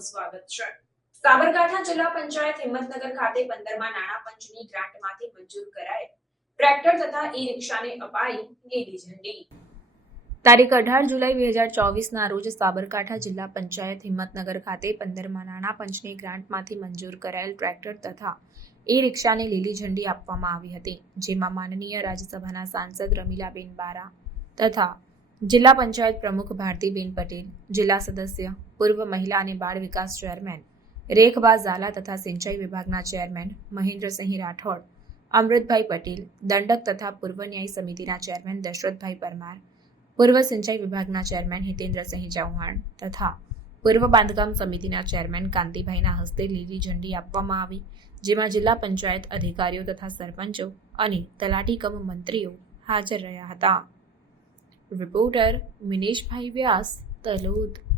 આપનું સ્વાગત છે। સાબરકાંઠા જિલ્લા પંચાયત હિંમતનગર ખાતે 15મા નાણાં પંચની ગ્રાન્ટમાંથી મંજૂર કરાયેલ ટ્રેક્ટર તથા ઈ-રિક્ષાને અપાઈ લીલી ઝંડી। તારીખ 18 જુલાઈ 2024ના રોજ સાબરકાંઠા જિલ્લા પંચાયત હિંમતનગર ખાતે 15મા નાણાં પંચની ગ્રાન્ટમાંથી મંજૂર કરાયેલ ટ્રેક્ટર તથા ઈ-રિક્ષાને લીલી ઝંડી આપવામાં આવી હતી, જેમાં માનનીય રાજ્યસભાના સાંસદ રમીલાબેન બારા તથા જિલ્લા પંચાયત પ્રમુખ ભારતીબેન પટેલ, જિલ્લા સદસ્ય, પૂર્વ મહિલા અને બાળ વિકાસ ચેરમેન રેખબા ઝાલા તથા સિંચાઈ વિભાગના ચેરમેન મહેન્દ્રસિંહ રાઠોડ, અમૃતભાઈ પટેલ, દંડક તથા પૂર્વ ન્યાય સમિતિના ચેરમેન દશરથભાઈ પરમાર, પૂર્વ સિંચાઈ વિભાગના ચેરમેન હિતેન્દ્રસિંહ ચૌહાણ તથા પૂર્વ બાંધકામ સમિતિના ચેરમેન કાંતિભાઈના હસ્તે લીલી ઝંડી આપવામાં આવી, જેમાં જિલ્લા પંચાયત અધિકારીઓ તથા સરપંચો અને તલાટી કમ મંત્રીઓ હાજર રહ્યા હતા। રિપોર્ટર મિનેશભાઈ વ્યાસ, તલોદ।